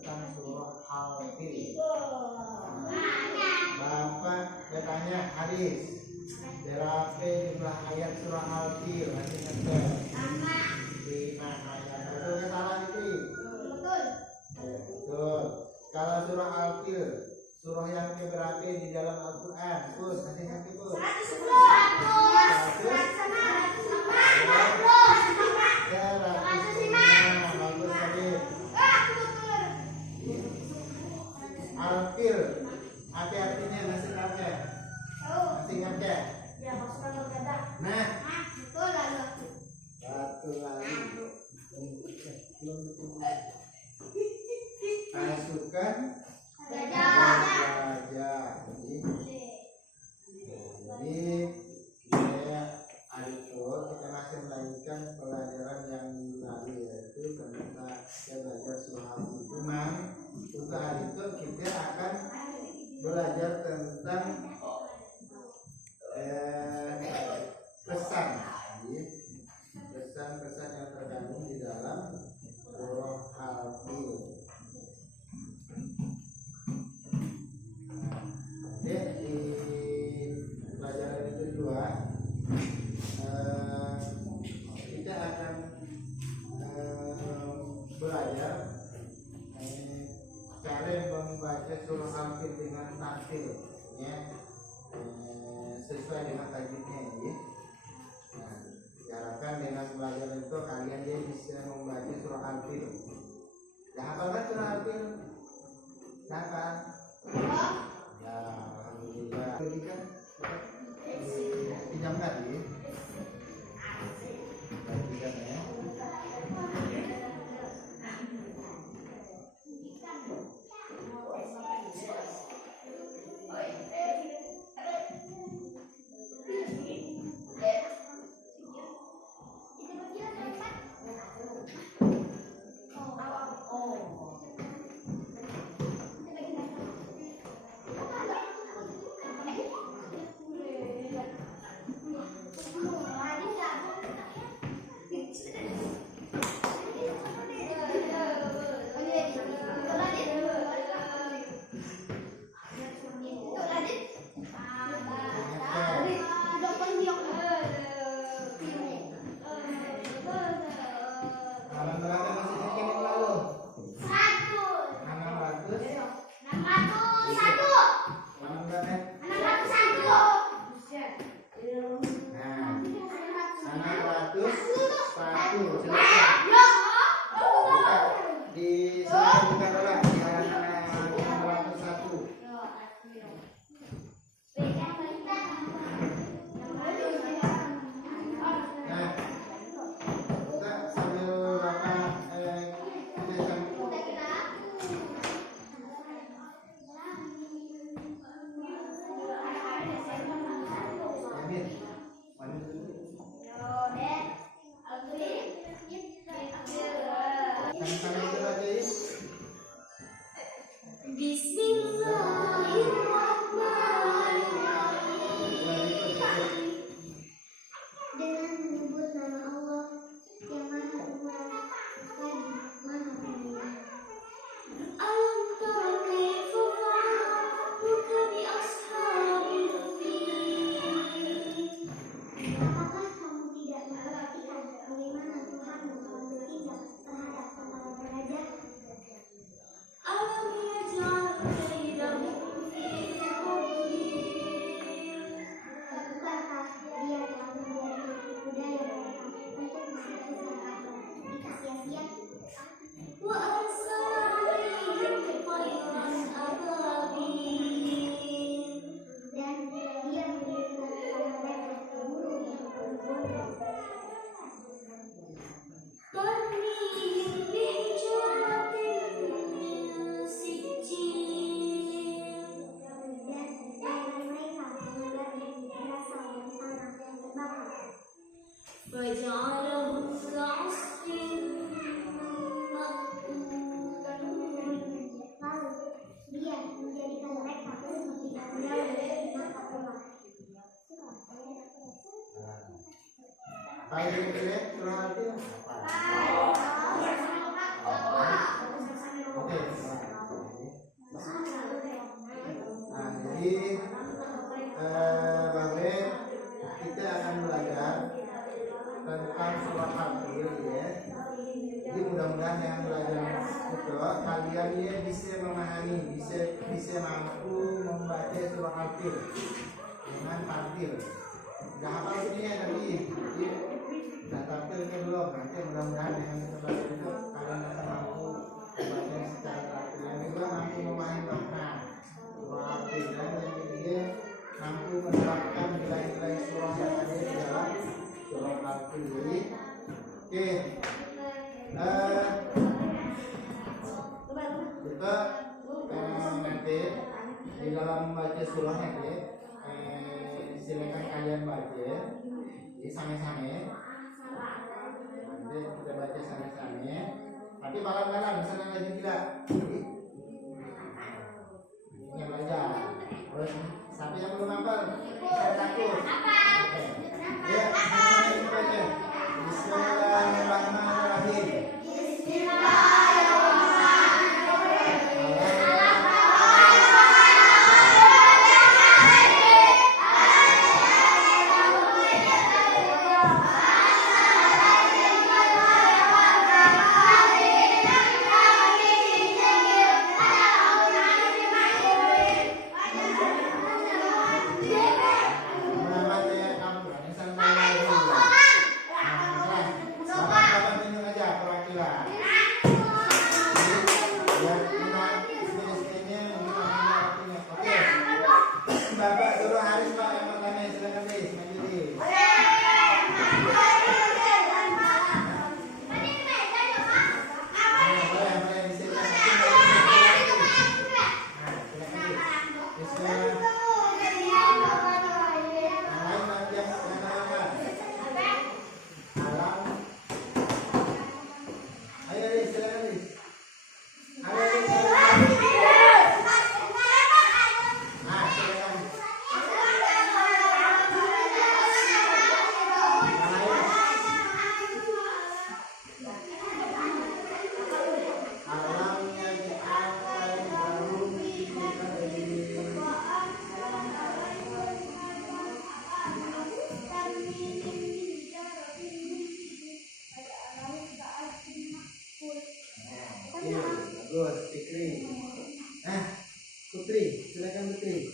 tentang surah Al-Fil. Bapak bertanya, Haris, berapa jumlah ayat surah Al-Fil? Masih ngetes 5 ayat. Betul ke salah itu? Betul. Betul. Kalau surah Al-Fil, surah yang keberapa di dalam Al-Quran? Pus, masih ngerti pus? 105. Al-Fil, apa artinya masih ngerti? Masih ngerti? Ya, pasukan bergada. Nah, betul lalu. satu lagi. Pasukan bergada. Jadi saya Adiko kita masih melanjutkan pelajaran yang lalu, yaitu tentang kita belajar surah Al-Fil. Cuman untuk hari itu kita akan belajar tentang pesan-pesan yang terkandung di dalam surah Al-Fil. Di pelajaran itu kedua kita akan belajar cara membaca surah Al-Fil dengan tartil, ya, sesuai dengan tajwidnya, ya. Nah, diharapkan dengan pelajaran itu kalian dia bisa membaca surah Al-Fil. Ya, hafalkan surah Al-Fil? Hafal? Ya, alhamdulillah. Berikan pinjamkan, ya. Berikan, ya. Oke. Jadi Babe, kita akan belajar tentang surah Al-Fil ya. Jadi mudah-mudahan yang belajar itu kalian dia bisa memahami, bisa mampu membaca surah Al-Fil dengan tartil. Gak hafal sini tadi, jadi gak tartilnya belum. Nanti mudah-mudahan yang setelah itu kalian akan mampu membaca secara tartil. Yang juga mampu memahami makna surah Al-Fil dan yang ketiga mampu menerapkan nilai-nilai surah yang ada di dalam surah Al-Fil. Jadi, oke. Kita nanti di dalam membaca surahnya silakan kalian baca jadi sama-sama nanti kita baca sama-sama tapi malam-malam misalnya lagi tidak yang belajar terus sampai yang belum hafal saya takut ya sama-sama kita baca Bismillahirrahmanirrahim. Bapak suruh Haris Pak yang pertama silakan Haris maju di. Boleh disilakan. Ayo Haris silakan Haris. Bagus, Fikri. Putri, silakan Putri.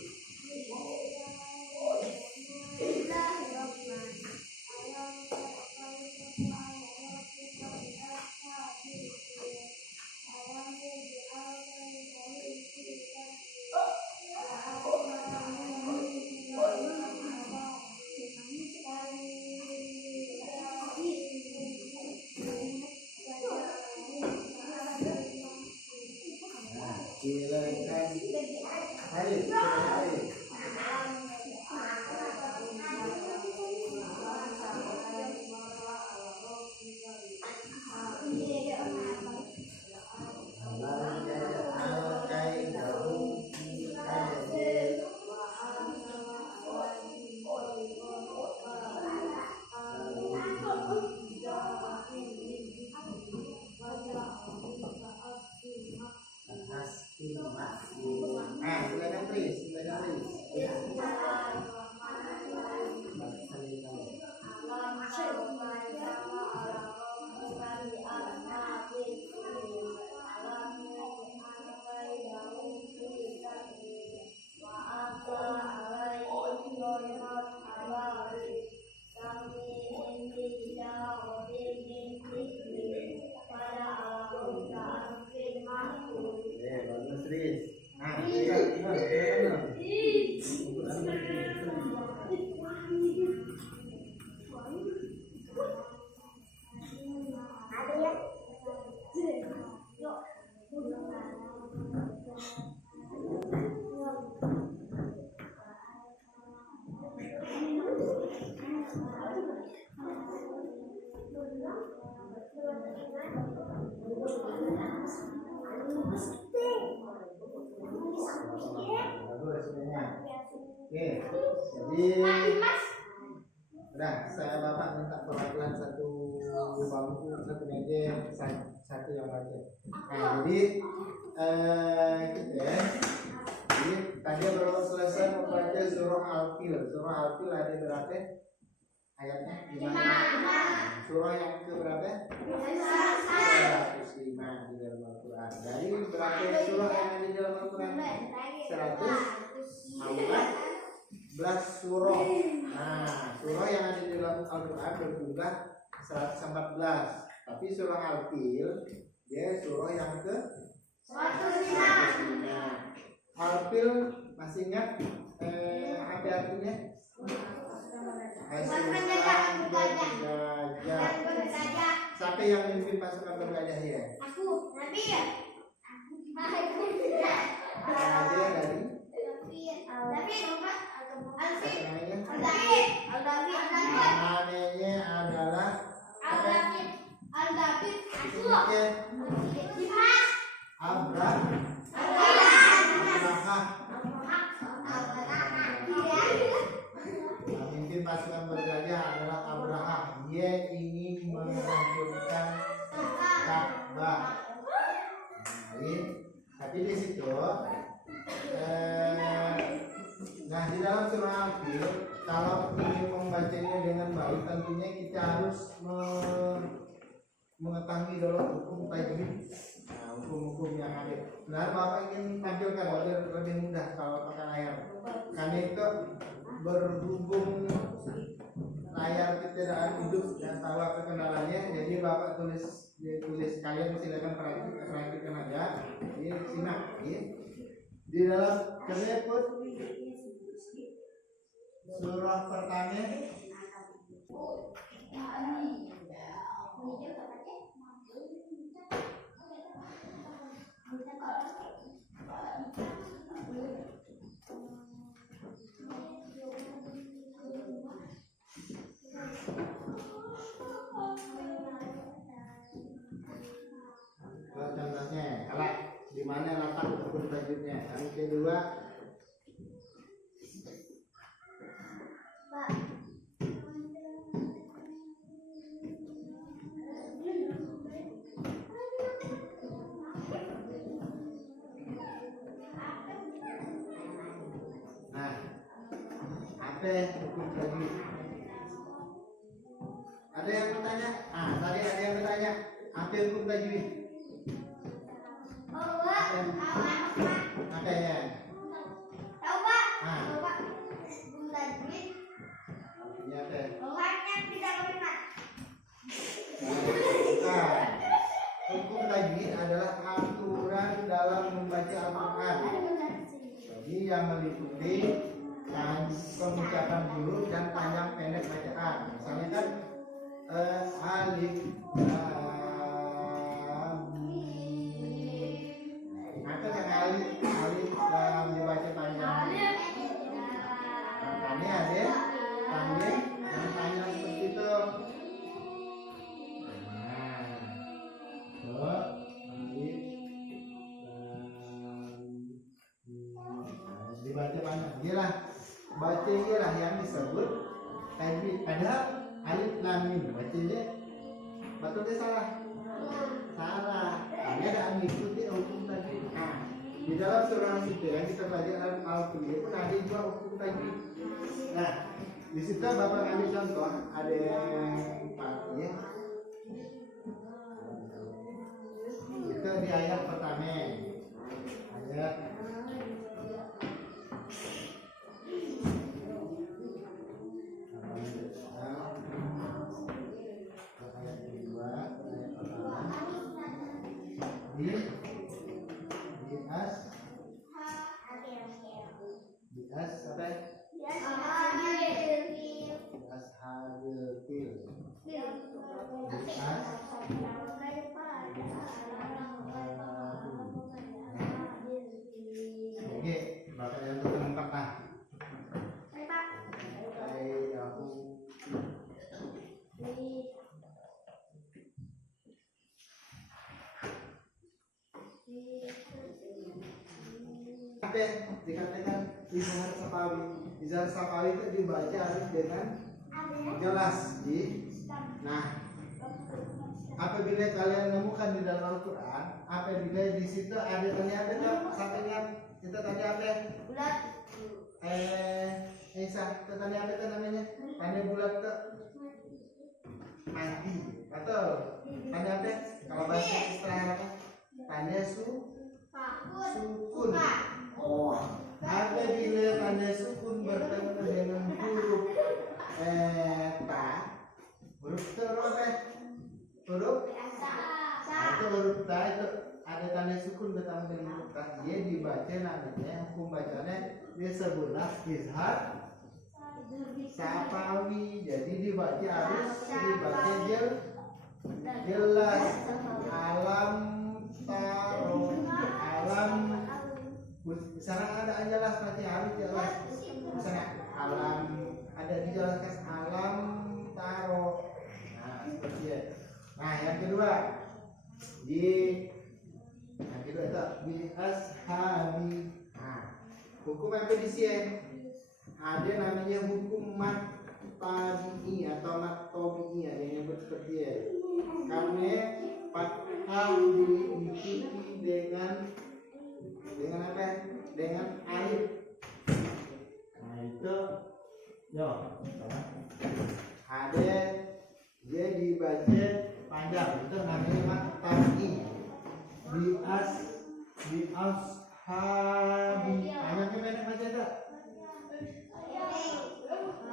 Silakan. Haris, Haris. Silakan Tris, silakan Tris. Bagus Tris. Bagus semuanya. Oke, jadi udah saya bapak minta perwakilan satu bangku, satu meja, satu yang baca. Nah, jadi kita Jadi tadi baru selesai membaca surah Al-Fil. Surah Al-Fil ada berapa ayatnya? 5. Surah yang ke berapa? 105 di dalam Al-Quran. Dari berapa surah yang ada di dalam Al-Quran? 114 surah. Nah, surah yang ada di dalam Al-Quran berjumlah 114. Tapi surah Al-Fil dia surah yang ke 105. Al-Fil masih ingat apa artinya? Pasukan bergajah. Siapa yang memimpin pasukan bergajah ya? Aku, Nabi ya. Raja dari namanya adalah Abrahah. Pemimpin pasukan bergajah adalah Abrahah. Dia ingin menghancurkan Ka'bah. Tapi di situ, nah di dalam surah Al-Fil, kalau ingin membacanya dengan baik, tentunya kita harus mengetahui dalam hukum tajwid. Nah, hukum-hukum yang ada. Nah, Bapak ingin tampilkan agar lebih mudah kalau pakai layar. Karena itu berhubung layar kita tidak hidup dan tahu apa kendalanya, jadi Bapak tulis kalian silakan perhatikan aja. Ini simak ya. Di dalam kereput surah pertama contohnya, kalau di mana letak hukum tajwidnya? Yang kedua, nah, apa hukum tajwid? Ada yang bertanya? Tadi ada yang bertanya, apa hukum tajwid? Apa ya? Tahu Pak? Tahu Pak? Hukum tajwid. Artinya apa? Bawahnya tidak benar. Bukan. Hukum tajwid adalah aturan dalam membaca Al-Quran. Jadi yang meliputi pengucapan huruf dan panjang pendek bacaan. Misalnya kan alif, maka kan alif dibaca panjang. Makanya ada panjang dan panjang seperti itu. Dibaca panjang. Iyalah, baca iyalah yang disebut tajwid. Padahal alif lam mim bacanya betul dia salah. Hanya ada mengikuti hukum tajwid. Di dalam surah itu yang kita pelajari Al-Fil pun ada juga hukum tajwid. Nah, di situ Bapak ngambil contoh ada yang 4 ya. Itu di ayat pertama. Ayat dikatakan izhar safawi. Izhar safawi itu dibaca harus dengan jelas. Nah, apabila kalian menemukan di dalam Al-Quran, apabila di situ ada ternyata sampai ingat Kita tadi apa? Bulat. Isa, kita tadi apa itu namanya? Tanda bulat itu mati. Atau tanda apa? Kalau bahasa istilah apa? Tanda sukun. Oh, apabila tanda sukun bertemu dengan huruf ta, huruf itu apa? Huruf itu huruf ta itu ada tanda sukun bertemu dengan huruf ta, dia dibaca namanya hukum bacanya disebutlah izhar sapawi. Jadi dibaca harus dibaca jelas. Alam taro, alam misalnya ada jelas nanti harus jelas. Misalnya alam ada dijelaskan alam taro. Nah seperti itu. Nah yang kedua itu bi ashabi. Nah hukum apa di sini? Ada namanya hukum mat tabi'i atau mat tabi'i yang disebut seperti itu. Karena fathah diikuti dengan apa? Dengan alif. Nah itu yo ada dia dibaca panjang, itu namanya mat tabi'i. Bi ashabi. Panjangnya pendek baca tak?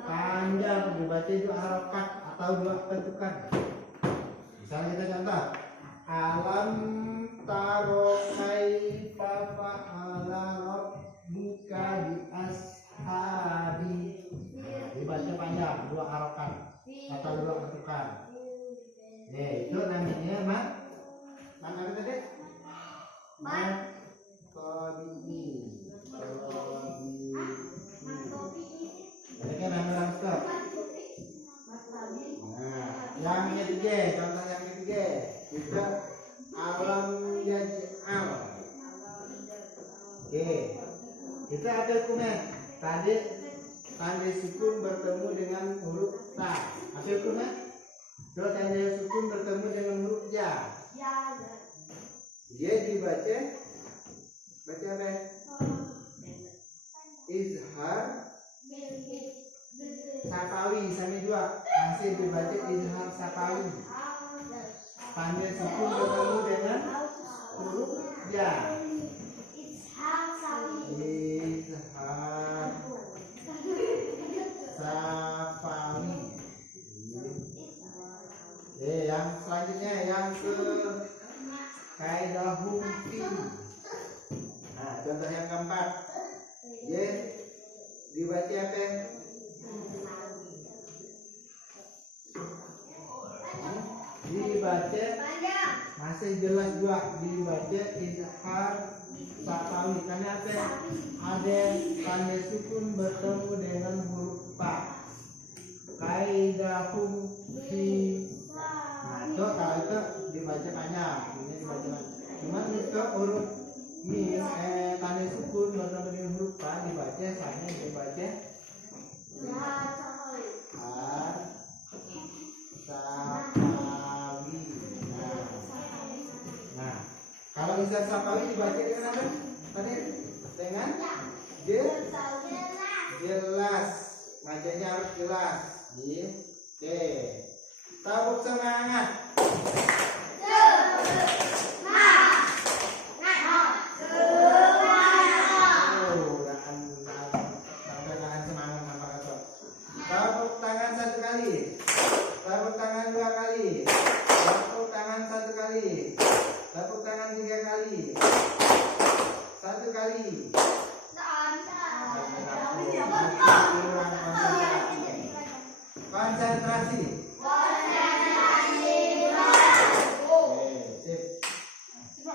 Panjang dibaca itu harokat atau dua ketukan. Misalnya kita contoh alam taro kaifa fa'ala rabbuka bi ashabi. Dibaca panjang dua harokat atau dua ketukan. Itu namanya mana tadi? Mat tabi'i. Ini kan nama langsung. Nah, yang ketiga, contoh yang ketiga, kita alam yaj'al. Oke, kita ada hukumnya. Tadi tanda sukun bertemu dengan huruf ta. Apa hukumnya? Kalau tanda sukun bertemu dengan huruf ya. Dia dibaca apa? Izhar sapawi sama juga masih dibaca izhar sapawi. Tanda sukun bertemu dengan huruf ya. Izhar sapawi. Yang selanjutnya yang ke kaidah hukum. Nah, contoh yang keempat. Dibaca apa? Dibaca masih jelas juga dibaca izhar sapawi. Karena apa? Ada tanda sukun bertemu dengan huruf pa. Kaidah hukum. Nah, itu kalau itu dibaca panjang, ini dibaca panjang. Cuman itu huruf ini tanda sukun bertemu dengan huruf pa dibaca hanya dibaca sapawi. Nah, kalau izhar sapawi dibaca dengan apa? Tadi dengan jelas. Bacanya harus jelas. Oke. Tepuk semangat. Tepuk tangan satu kali. Tepuk tangan dua kali. Tepuk tangan satu kali. Tepuk tangan tiga kali. Satu kali. Konsentrasi.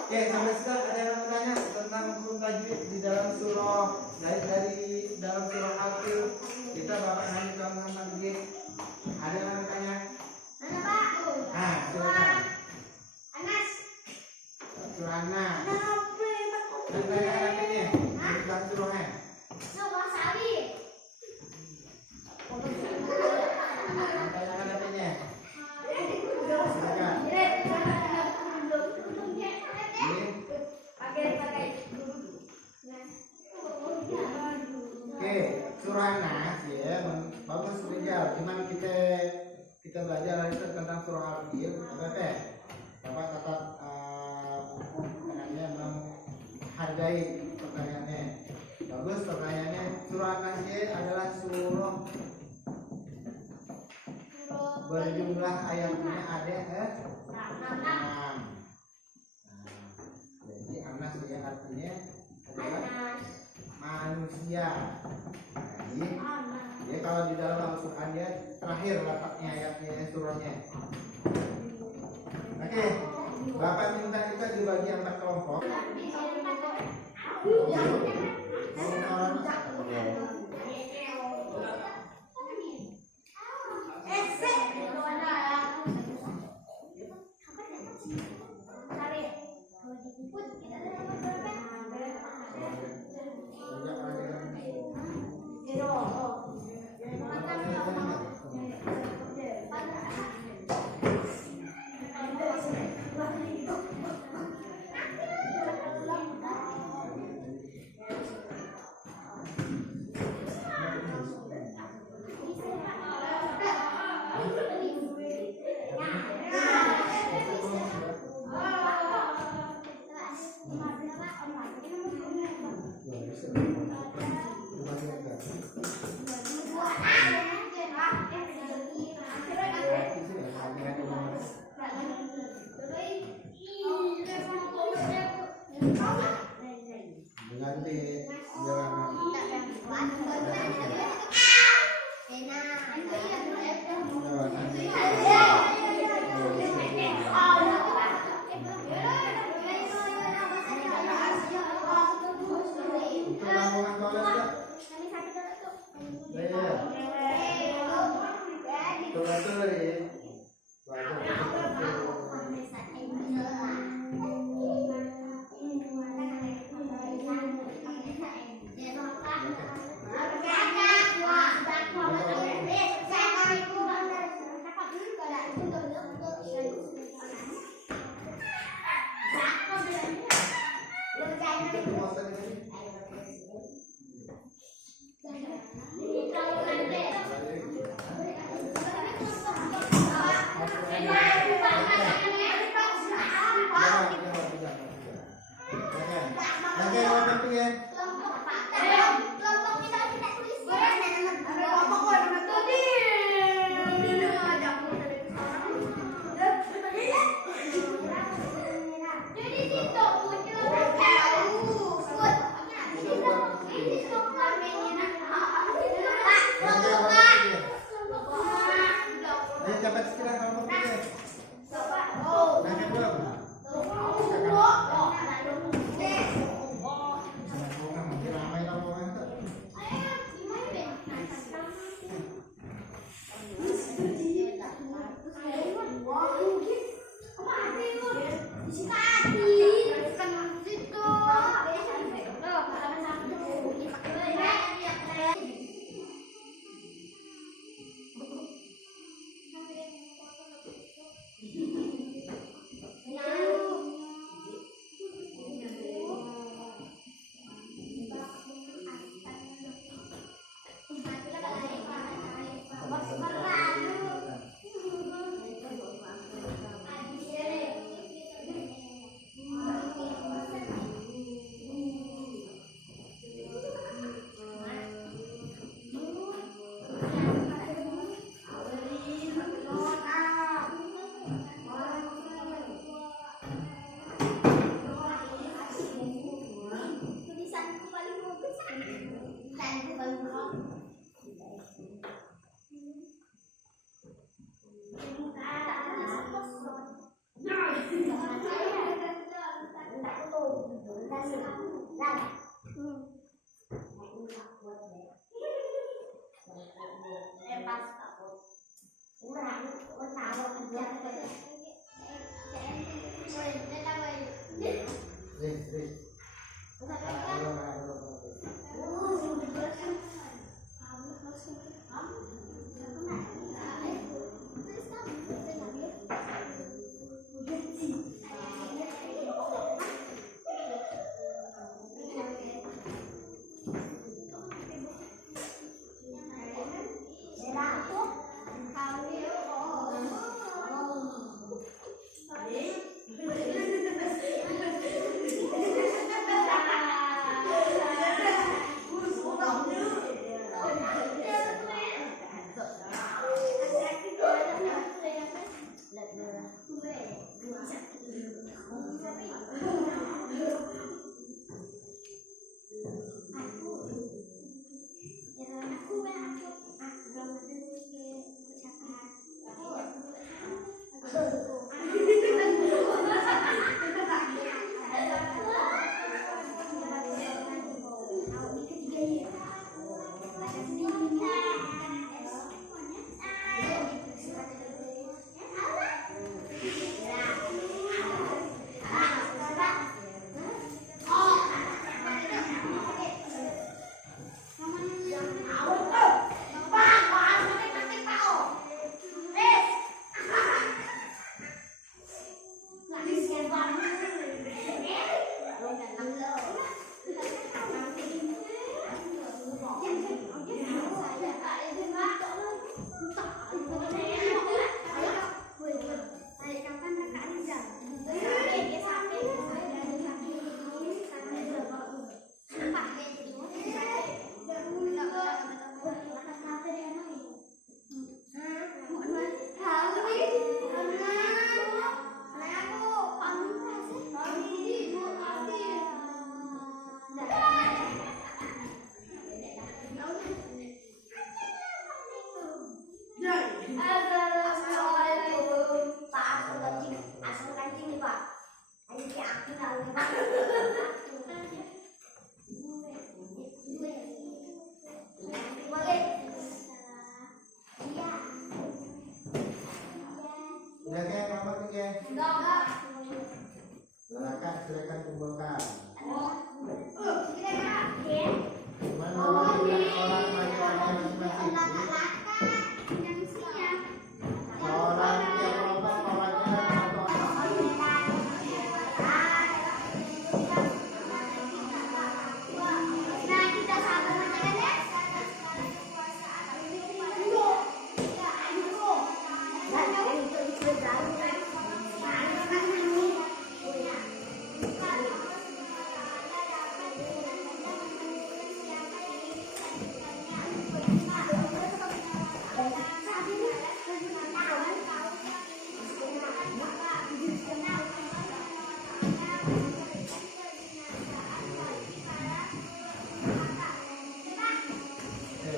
Oke, sampai sekarang ada yang mau tanya tentang hukum tajwid di dalam surah dari dalam surah Al-Qil. Kita Bapak Hani sama Gigi. Ada yang mau tanya? Mana Pak? Nah, silakan. Anas. Surah Anas. Dan tanya ini tentang surahnya. Surah Sabi. Tanya Oke, surah Nas ya, bagus Rizal. Cuman kita belajar lagi tentang surah Al-Fil. Oke, Bapak tetap menghargai pertanyaannya. Bagus pertanyaannya. Surah Nas adalah surah berjumlah ayatnya ada 6. Jadi Anas ya artinya adalah manusia. Jadi kalau di dalam Al-Quran dia terakhir letaknya ayatnya surahnya. Oke, Bapak minta kita dibagi 4 kelompok.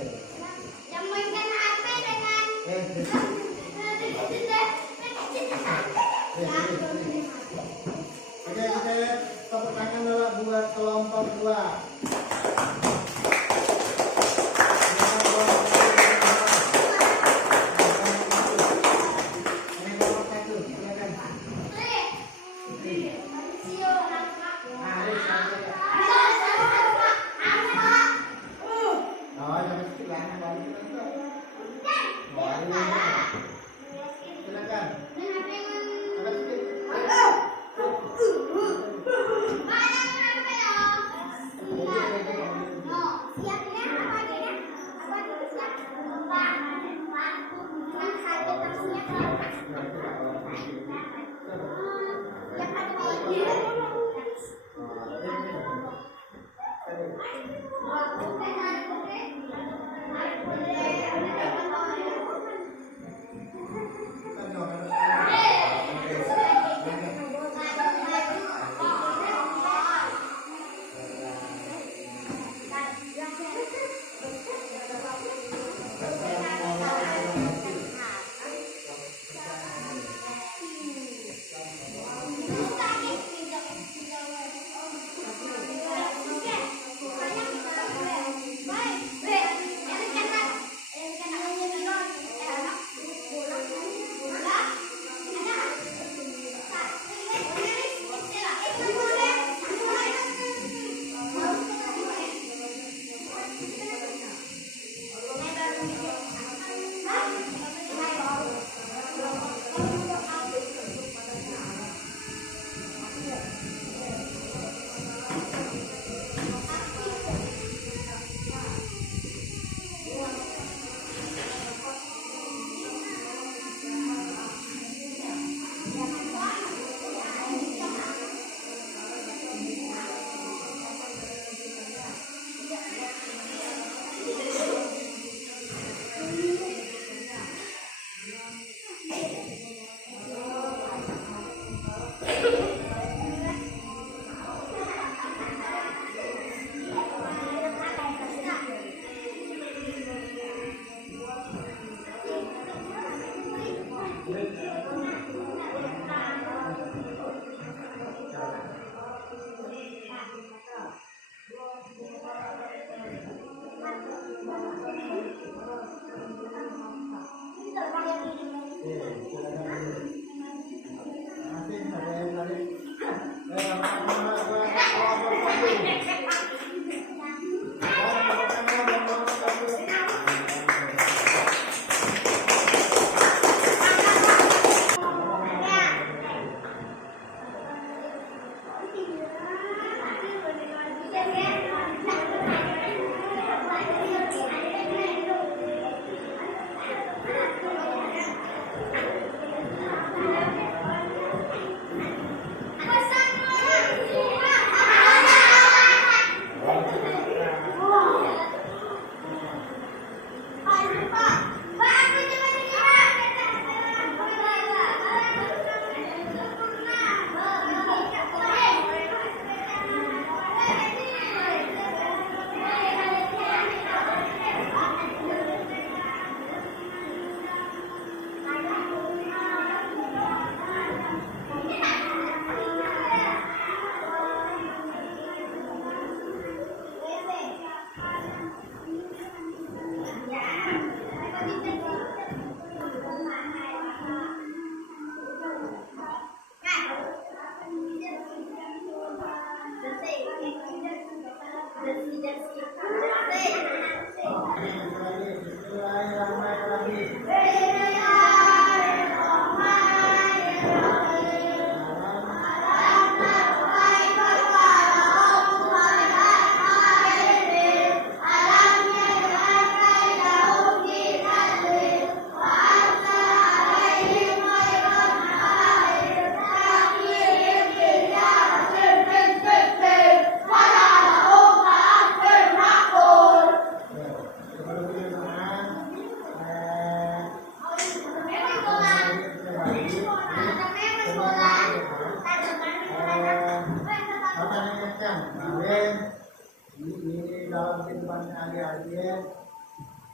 Yang mainkan HP dengan Oke, kita tepuk tangan dulu buat kelompok 2.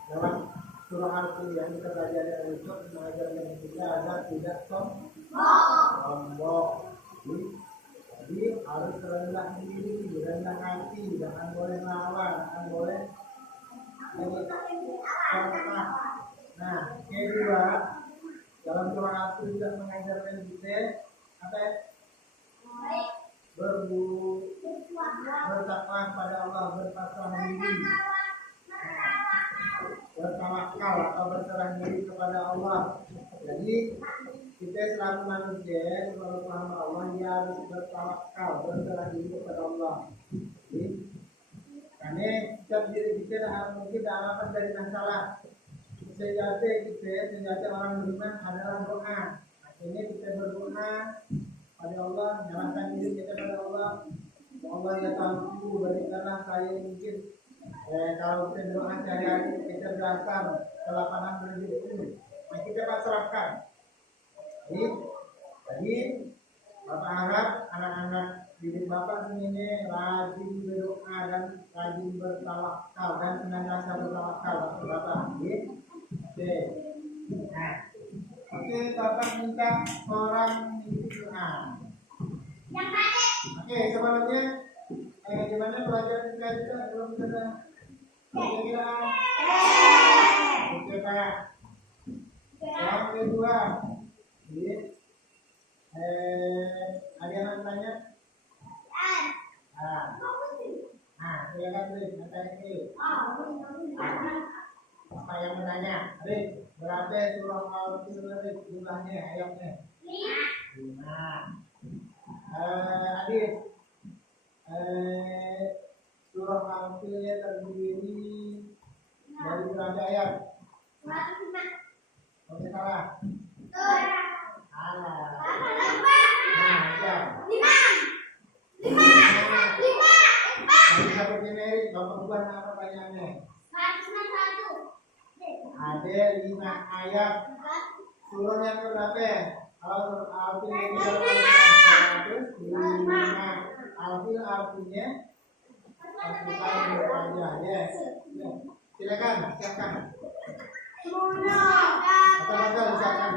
dalam surah Al-Qur'an yang kita pelajari hari itu mengajarkan kita agar tidak sombong. Jadi harus rendah diri, rendah hati, jangan boleh lawan, jangan boleh serta. Nah, kedua, dalam surah Al-Qur'an juga mengajarkan kita apa ya? Bertakwa kepada Allah, berpasrah diri, bertawakal atau berserah diri kepada Allah. Jadi kita selalu manusia, selalu hamba Allah, dia harus bertawakal, berserah diri kepada Allah. Jadi, karena setiap diri kita mungkin harapan dari masalah. Sejati orang beriman adalah doa. Akhirnya kita berdoa pada Allah, menyerahkan diri kita pada Allah. Allah ya Tuhanku, berikanlah saya mungkin kalau kita doa sehari-hari kita belasan kelapanan rezeki, nah kita pasrahkan. Jadi Bapak harap anak-anak didik Bapak ini rajin berdoa dan rajin bertawakal dan senantiasa bertawakal Bapak. Oke. Nah, oke, Bapak minta orang didik doa. Oke, sebelumnya gimana belajar kita belum kita kira-kira? Oke Pak. Yang kedua, jadi ada yang tanya? Silakan Rik, nanti ini. Apa yang menanya? Rik, berapa surah Al-Qur'an jumlahnya ayatnya? 5. Adit, surah Al-Qur'an terdiri dari berapa ayat? 105. Oke, salah. Salah. Ya. 5. Nanti satu generik, Bapak buat apa pertanyaannya? 161. Ada 5 ayat. Surah yang berapa? Kalau Al-Qur'an itu 5. Al-Qur'an artinya aja. Yes. Silakan, siapkan. Betul, siapkan.